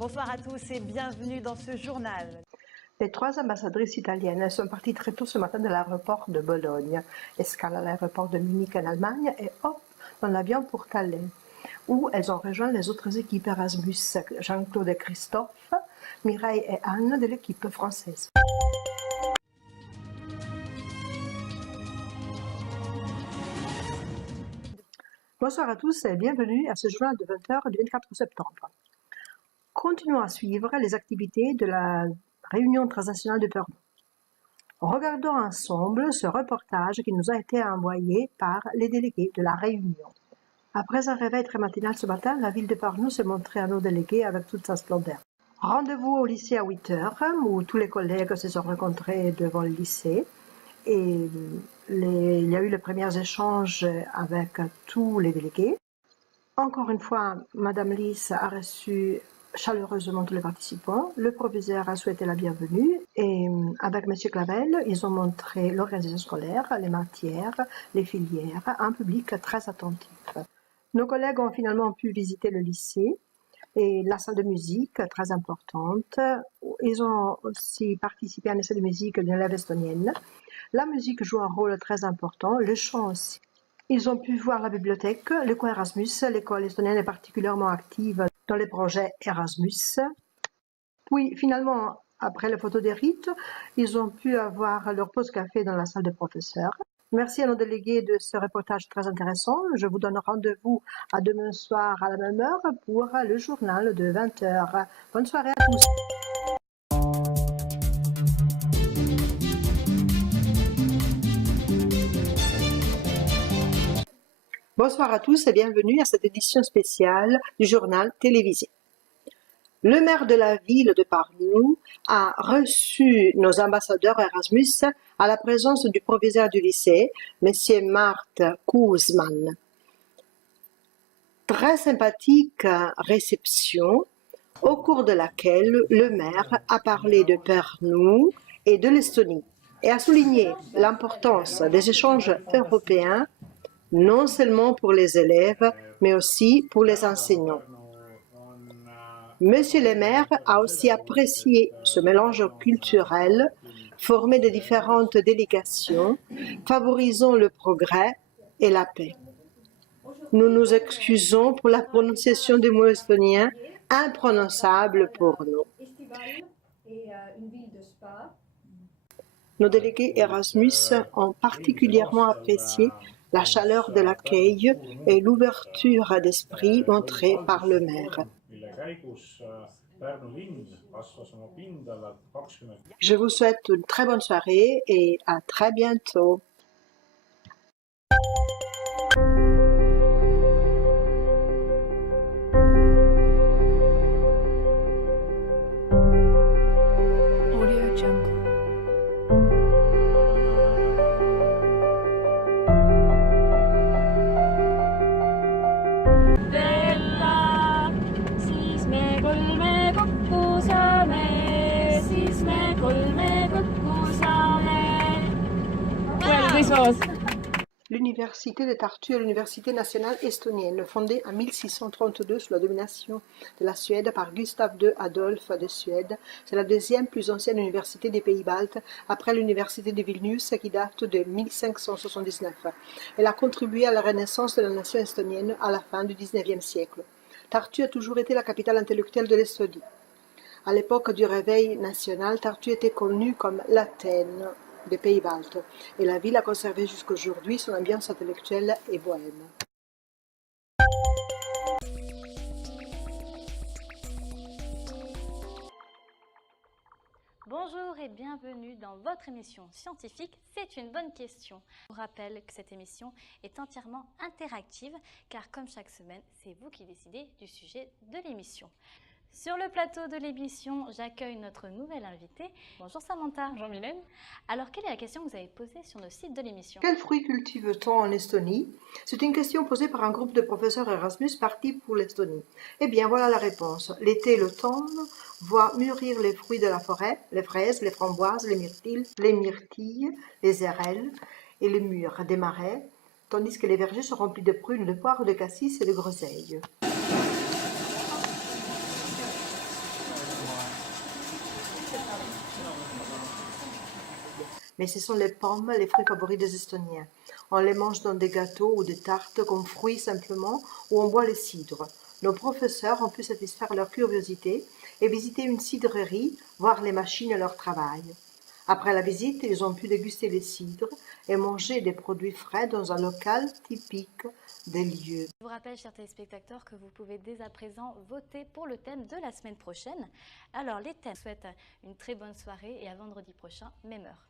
Bonsoir à tous et bienvenue dans ce journal. Les 3 ambassadrices italiennes sont parties très tôt ce matin de l'aéroport de Bologne, escale à l'aéroport de Munich en Allemagne et hop, dans l'avion pour Calais, où elles ont rejoint les autres équipes Erasmus, Jean-Claude et Christophe, Mireille et Anne de l'équipe française. Bonsoir à tous et bienvenue à ce journal de 20h du 24 septembre. Continuons à suivre les activités de la Réunion transnationale de Pernod. Regardons ensemble ce reportage qui nous a été envoyé par les délégués de la Réunion. Après un réveil très matinal ce matin, la ville de Pernod s'est montrée à nos délégués avec toute sa splendeur. Rendez-vous au lycée à 8h, où tous les collègues se sont rencontrés devant le lycée. Et il y a eu les premiers échanges avec tous les délégués. Encore une fois, Madame Lys a reçu chaleureusement tous les participants. Le professeur a souhaité la bienvenue et avec M. Clavel, ils ont montré l'organisation scolaire, les matières, les filières, un public très attentif. Nos collègues ont finalement pu visiter le lycée et la salle de musique, très importante. Ils ont aussi participé à un essai de musique d'une élève estonienne. La musique joue un rôle très important, le chant aussi. Ils ont pu voir la bibliothèque, le coin Erasmus. L'école estonienne est particulièrement active dans les projets Erasmus. Puis finalement, après les photos des rites, ils ont pu avoir leur pause café dans la salle de professeurs. Merci à nos délégués de ce reportage très intéressant. Je vous donne rendez-vous à demain soir à la même heure pour le journal de 20h. Bonne soirée à tous. Bonsoir à tous et bienvenue à cette édition spéciale du journal télévisé. Le maire de la ville de Pärnu a reçu nos ambassadeurs Erasmus à la présence du proviseur du lycée, M. Mart Kuusmann. Très sympathique réception au cours de laquelle le maire a parlé de Pärnu et de l'Estonie et a souligné l'importance des échanges européens non seulement pour les élèves, mais aussi pour les enseignants. Monsieur le maire a aussi apprécié ce mélange culturel formé de différentes délégations, favorisant le progrès et la paix. Nous nous excusons pour la prononciation des mots estoniens imprononçables pour nous. Nos délégués Erasmus ont particulièrement apprécié la chaleur de l'accueil et l'ouverture d'esprit montrée par le maire. Je vous souhaite une très bonne soirée et à très bientôt. L'université de Tartu est l'université nationale estonienne, fondée en 1632 sous la domination de la Suède par Gustave II Adolphe de Suède. C'est la deuxième plus ancienne université des Pays-Baltes après l'université de Vilnius qui date de 1579. Elle a contribué à la renaissance de la nation estonienne à la fin du XIXe siècle. Tartu a toujours été la capitale intellectuelle de l'Estonie. À l'époque du réveil national, Tartu était connue comme l'Athènes des Pays-Baltes, et la ville a conservé jusqu'aujourd'hui son ambiance intellectuelle et bohème. Bonjour et bienvenue dans votre émission scientifique C'est une bonne question. Je vous rappelle que cette émission est entièrement interactive car comme chaque semaine, c'est vous qui décidez du sujet de l'émission. Sur le plateau de l'émission, j'accueille notre nouvelle invitée. Bonjour Samantha. Bonjour Mylène. Alors, quelle est la question que vous avez posée sur le site de l'émission? Quels fruits cultive-t-on en Estonie? C'est une question posée par un groupe de professeurs Erasmus partis pour l'Estonie. Eh bien, voilà la réponse. L'été et l'automne voient mûrir les fruits de la forêt, les fraises, les framboises, les myrtilles, les érelles et les mûres des marais, tandis que les vergers sont remplis de prunes, de poires, de cassis et de groseilles. mais ce sont les pommes, les fruits favoris des Estoniens. On les mange dans des gâteaux ou des tartes comme fruits simplement, ou on boit les cidres. Nos professeurs ont pu satisfaire leur curiosité et visiter une cidrerie, voir les machines et leur travail. Après la visite, ils ont pu déguster les cidres et manger des produits frais dans un local typique des lieux. Je vous rappelle, chers téléspectateurs, que vous pouvez dès à présent voter pour le thème de la semaine prochaine. Alors, les thèmes, je vous souhaite une très bonne soirée et à vendredi prochain, même heure.